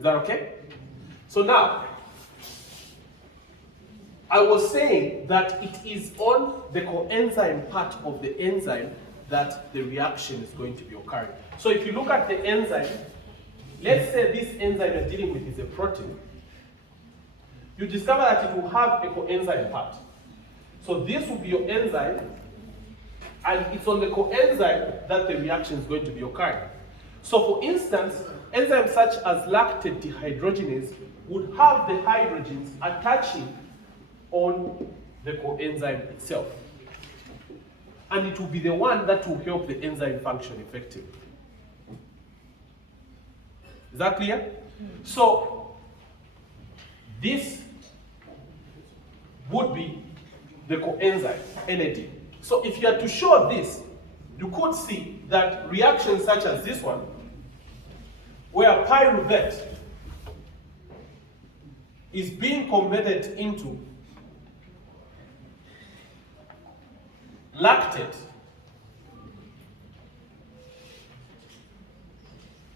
Is that okay? So now, I was saying that it is on the coenzyme part of the enzyme that the reaction is going to be occurring. So if you look at the enzyme, let's say this enzyme you're dealing with is a protein, you discover that it will have a coenzyme part. So this will be your enzyme, and it's on the coenzyme that the reaction is going to be occurring. So for instance, enzymes such as lactate dehydrogenase would have the hydrogens attaching on the coenzyme itself. And it will be the one that will help the enzyme function effectively. Is that clear? So this would be the coenzyme, NAD. So if you are to show this, you could see that reactions such as this one, where pyruvate is being converted into lactate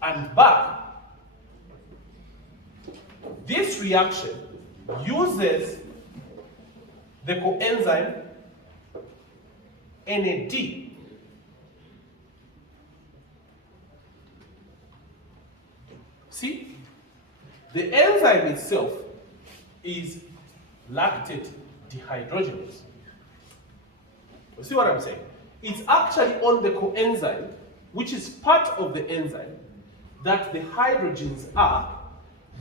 and back, this reaction uses the coenzyme NAD. See, the enzyme itself is lactate dehydrogenase. You see what I'm saying? It's actually on the coenzyme, which is part of the enzyme, that the hydrogens are.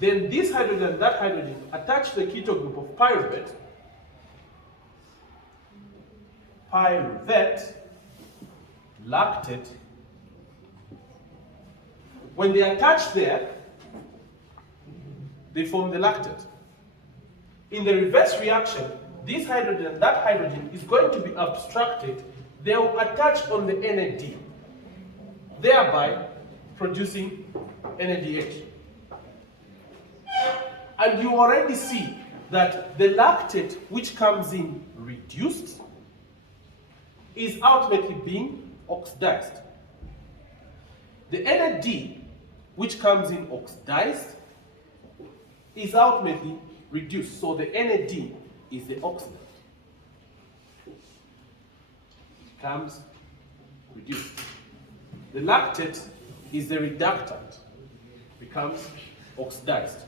Then this hydrogen and that hydrogen attach to the keto group of pyruvate. Pyruvate, lactate. When they attach there, they form the lactate. In the reverse reaction, this hydrogen and that hydrogen is going to be abstracted. They will attach on the NAD, thereby producing NADH. And you already see that the lactate, which comes in reduced, is ultimately being oxidized. The NAD, which comes in oxidized, is ultimately reduced. So the NAD is the oxidant. Comes reduced. The lactate is the reductant. Becomes oxidized.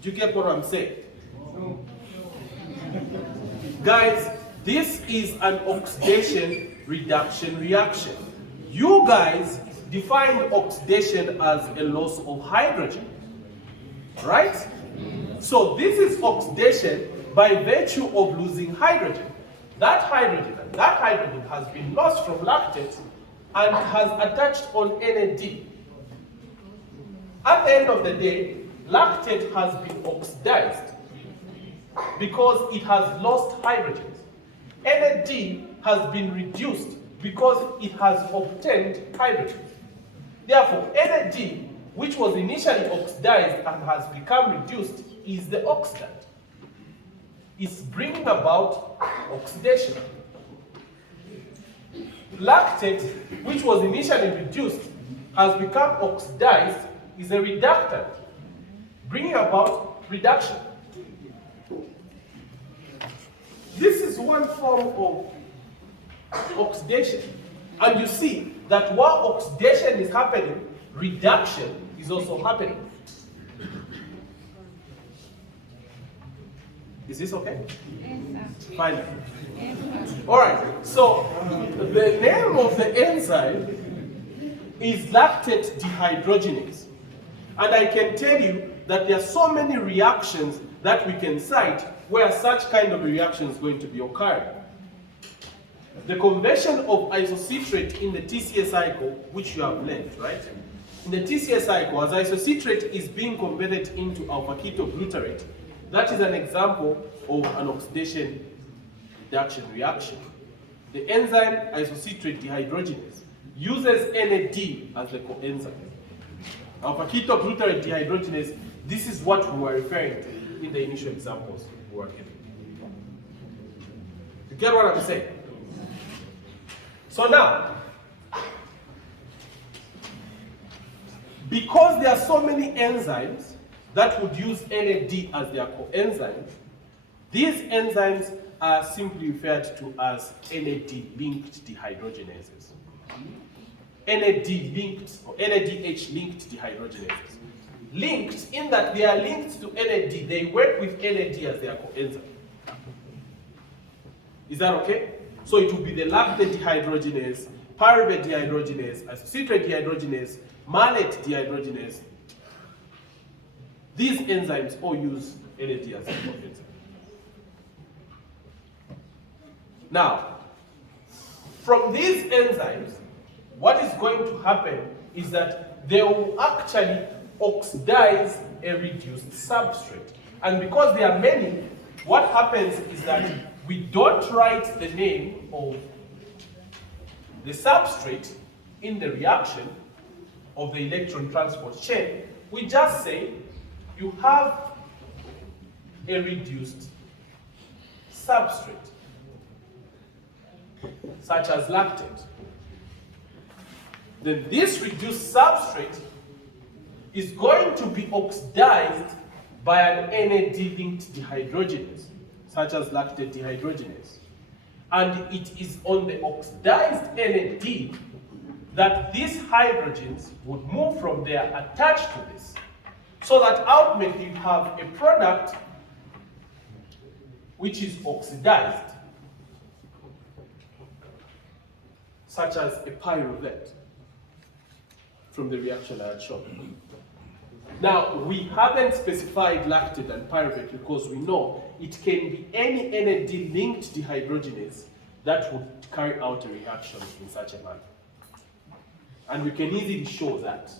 Do you get what I'm saying? No. Guys, this is an oxidation reduction reaction. You guys defined oxidation as a loss of hydrogen, right? So this is oxidation by virtue of losing hydrogen. That hydrogen and that hydrogen has been lost from lactate and has attached on NAD. At the end of the day, lactate has been oxidized because it has lost hydrogens. NAD has been reduced because it has obtained hydrogens. Therefore, NAD, which was initially oxidized and has become reduced, is the oxidant. It's bringing about oxidation. Lactate, which was initially reduced, has become oxidized, is a reductant, bringing about reduction. This is one form of oxidation. And you see that while oxidation is happening, reduction is also happening. Is this okay? Yes, fine. Yes, all right. So the name of the enzyme is lactate dehydrogenase. And I can tell you that there are so many reactions that we can cite where such kind of reaction is going to be occurring. The conversion of isocitrate in the TCA cycle, which you have learned, right? In the TCA cycle, as isocitrate is being converted into alpha-ketoglutarate, that is an example of an oxidation reduction reaction. The enzyme isocitrate dehydrogenase uses NAD as the coenzyme. Alpha-ketoglutarate dehydrogenase, this is what we were referring to in the initial examples we were giving. You get what I'm saying? So now, Because there are so many enzymes that would use NAD as their coenzyme, these enzymes are simply referred to as NAD-linked dehydrogenases. NAD-linked or NADH-linked dehydrogenases. Linked in that they are linked to NAD, they work with NAD as their coenzyme. Is that okay? So it will be the lactate dehydrogenase, pyruvate dehydrogenase, citrate dehydrogenase, malate dehydrogenase. These enzymes all use NAD as their coenzyme. Now, from these enzymes, what is going to happen is that they will actually oxidize a reduced substrate. And because there are many, what happens is that we don't write the name of the substrate in the reaction of the electron transport chain. We just say you have a reduced substrate, such as lactate. Then this reduced substrate is going to be oxidized by an NAD-linked dehydrogenase, such as lactate dehydrogenase. And it is on the oxidized NAD that these hydrogens would move from there attached to this, so that ultimately you have a product which is oxidized, such as a pyruvate from the reaction I had shown. Now, we haven't specified lactate and pyruvate because we know it can be any NAD-linked dehydrogenase that would carry out a reaction in such a manner. And we can easily show that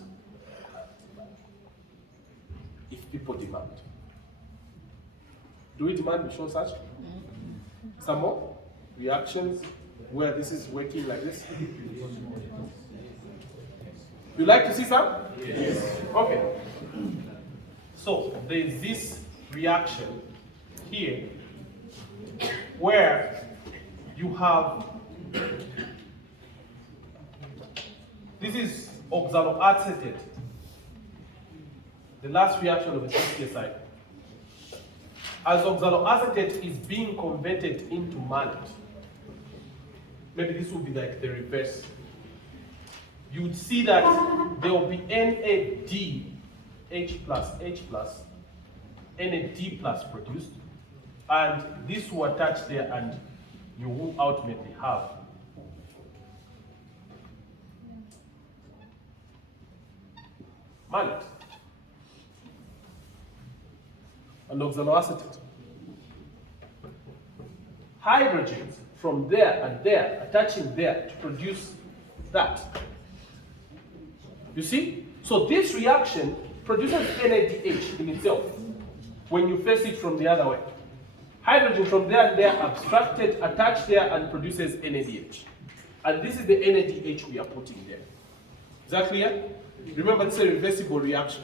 if people demand. Do we demand we show such? Some more reactions where this is working like this? You like to see some? Yes. Okay. So there is this reaction here where you have, this is oxaloacetate, the last reaction of the CCA side. As oxaloacetate is being converted into malate, maybe this will be like the reverse. You would see that there will be NADH+, NAD plus produced, and this will attach there, and you will ultimately have malate and oxaloacetate. Hydrogens from there and there, attaching there to produce that. You see? So this reaction produces NADH in itself when you face it from the other way. Hydrogen from there and there abstracted, attached there, and produces NADH. And this is the NADH we are putting there. Is that clear? Remember, this is a reversible reaction.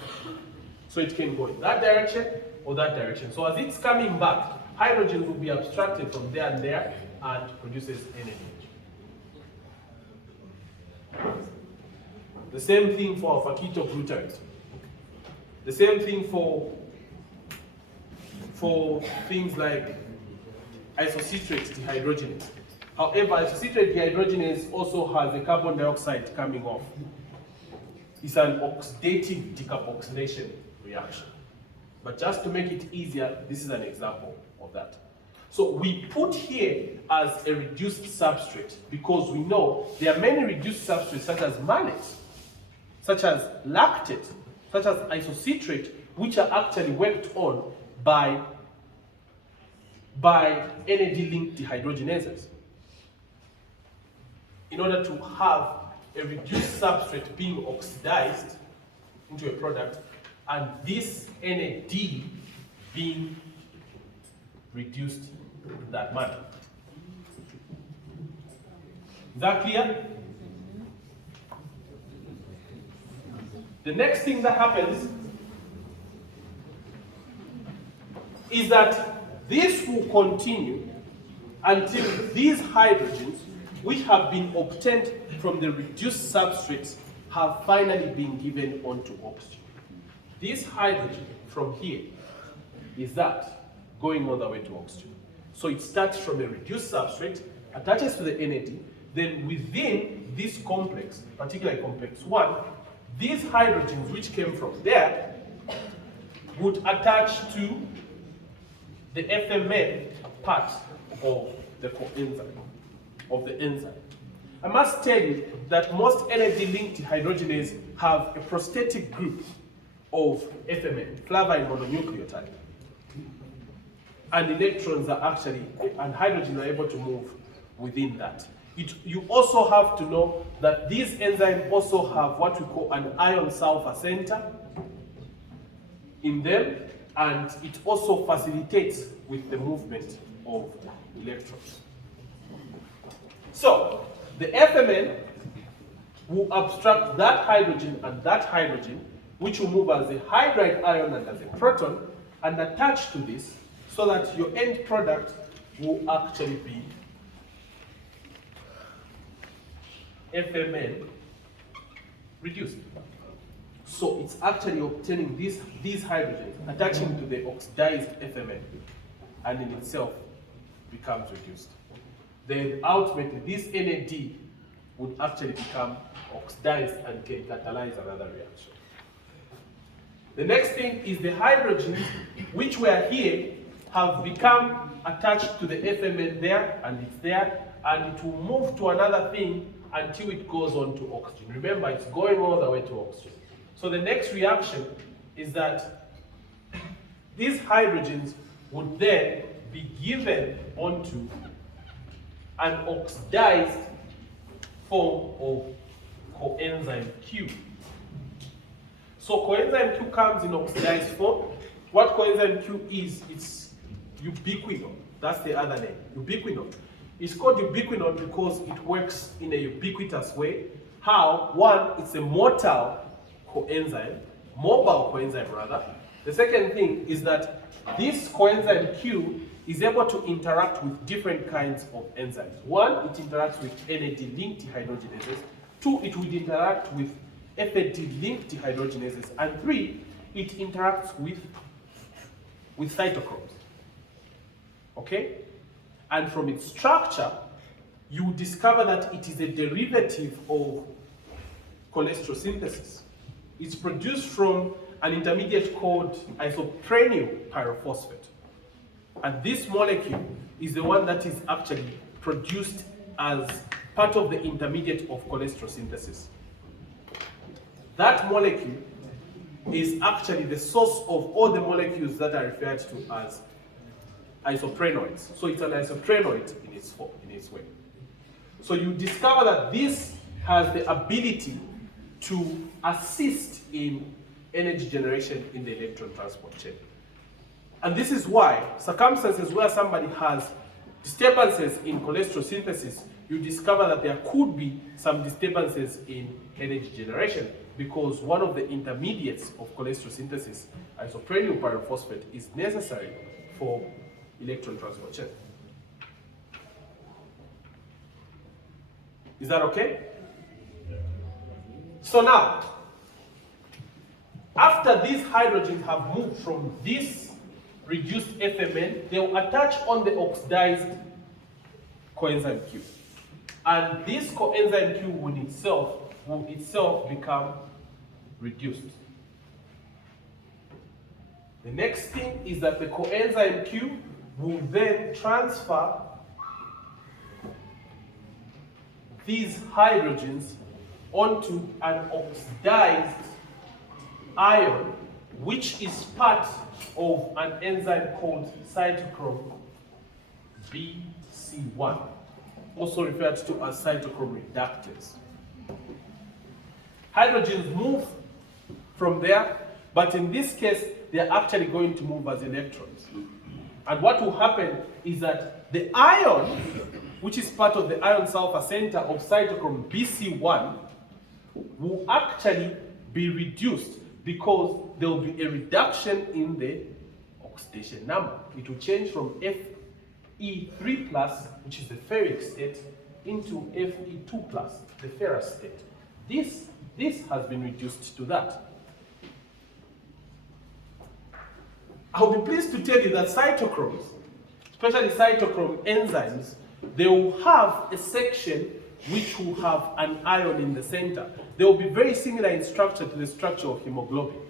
So it can go in that direction or that direction. So as it's coming back, hydrogen will be abstracted from there and there and produces NADH. The same thing for alpha-ketoglutarate. The same thing for things like isocitrate dehydrogenase. However, isocitrate dehydrogenase also has a carbon dioxide coming off. It's an oxidative decarboxylation reaction. But just to make it easier, this is an example of that. So we put here as a reduced substrate because we know there are many reduced substrates such as malate, such as lactate, such as isocitrate, which are actually worked on by NAD-linked dehydrogenases in order to have a reduced substrate being oxidized into a product, and this NAD being reduced in that manner. Is that clear? The next thing that happens is that this will continue until these hydrogens, which have been obtained from the reduced substrates, have finally been given onto oxygen. This hydrogen from here is that going all the way to oxygen. So it starts from a reduced substrate, attaches to the NAD, then within this complex, particularly complex 1, these hydrogens which came from there would attach to the FMN part of the coenzyme, of the enzyme. I must tell you that most NAD-linked dehydrogenases have a prosthetic group of FMN, flavine mononucleotide. And electrons are actually, and hydrogen are able to move within that. You also have to know that these enzymes also have what we call an ion sulfur center in them, and it also facilitates with the movement of electrons. So, the FMN will abstract that hydrogen, which will move as a hydride ion and as a proton, and attach to this, so that your end product will actually be FMN reduced. So it's actually obtaining these hydrogens, attaching to the oxidized FMN, and in itself becomes reduced. Then ultimately this NAD would actually become oxidized and can catalyze another reaction. The next thing is the hydrogens which were here have become attached to the FMN there, and it's there, and it will move to another thing until it goes on to oxygen. Remember, it's going all the way to oxygen. So the next reaction is that these hydrogens would then be given onto an oxidized form of coenzyme Q. So coenzyme Q comes in oxidized form. What coenzyme Q is, it's ubiquinol. That's the other name, ubiquinol. It's called ubiquinol because it works in a ubiquitous way. How? One, it's a mobile coenzyme rather. The second thing is that this coenzyme Q is able to interact with different kinds of enzymes. One, it interacts with NAD-linked dehydrogenases. Two, it would interact with FAD-linked dehydrogenases. And three, it interacts with cytochromes. Okay? And from its structure, you discover that it is a derivative of cholesterol. It's produced from an intermediate called isoprenyl pyrophosphate. And this molecule is the one that is actually produced as part of the intermediate of cholesterol synthesis. That molecule is actually the source of all the molecules that are referred to as isoprenoids. So it's an isoprenoid in its way. So you discover that this has the ability to assist in energy generation in the electron transport chain. And this is why circumstances where somebody has disturbances in cholesterol synthesis, you discover that there could be some disturbances in energy generation, because one of the intermediates of cholesterol synthesis, isoprenyl pyrophosphate, is necessary for electron transport chain. Is that okay? So now, after these hydrogens have moved from this reduced FMN, they will attach on the oxidized coenzyme Q. And this coenzyme Q will itself become reduced. The next thing is that the coenzyme Q will then transfer these hydrogens onto an oxidized ion, which is part of an enzyme called Cytochrome BC1, also referred to as cytochrome reductase. Hydrogens move from there, but in this case, they're actually going to move as electrons. And what will happen is that the ion, which is part of the ion sulfur center of cytochrome BC1, will actually be reduced because there will be a reduction in the oxidation number. It will change from Fe3+, which is the ferric state, into Fe2+, the ferrous state. This This has been reduced to that. I'll be pleased to tell you that cytochromes, especially cytochrome enzymes, they will have a section which will have an ion in the center. They will be very similar in structure to the structure of hemoglobin.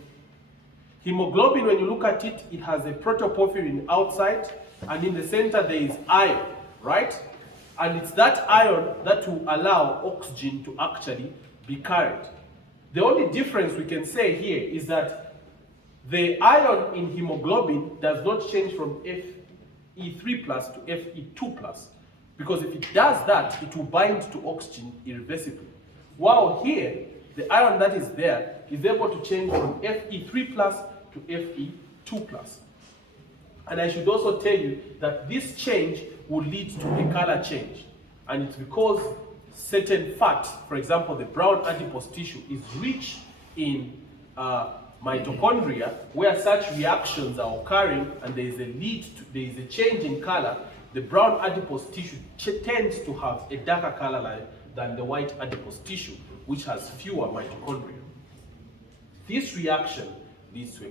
Hemoglobin, when you look at it, it has a protoporphyrin outside, and in the center there is iron, right? And it's that ion that will allow oxygen to actually be carried. The only difference we can say here is that the ion in hemoglobin does not change from Fe3 plus to Fe2 plus, because if it does that, it will bind to oxygen irreversibly. While here, the ion that is there is able to change from Fe3 plus to Fe2 plus. And I should also tell you that this change will lead to a color change. And it's because certain fat, for example, the brown adipose tissue, is rich in mitochondria, where such reactions are occurring and there is a change in color. The brown adipose tissue tends to have a darker color line than the white adipose tissue, which has fewer mitochondria. This reaction leads to a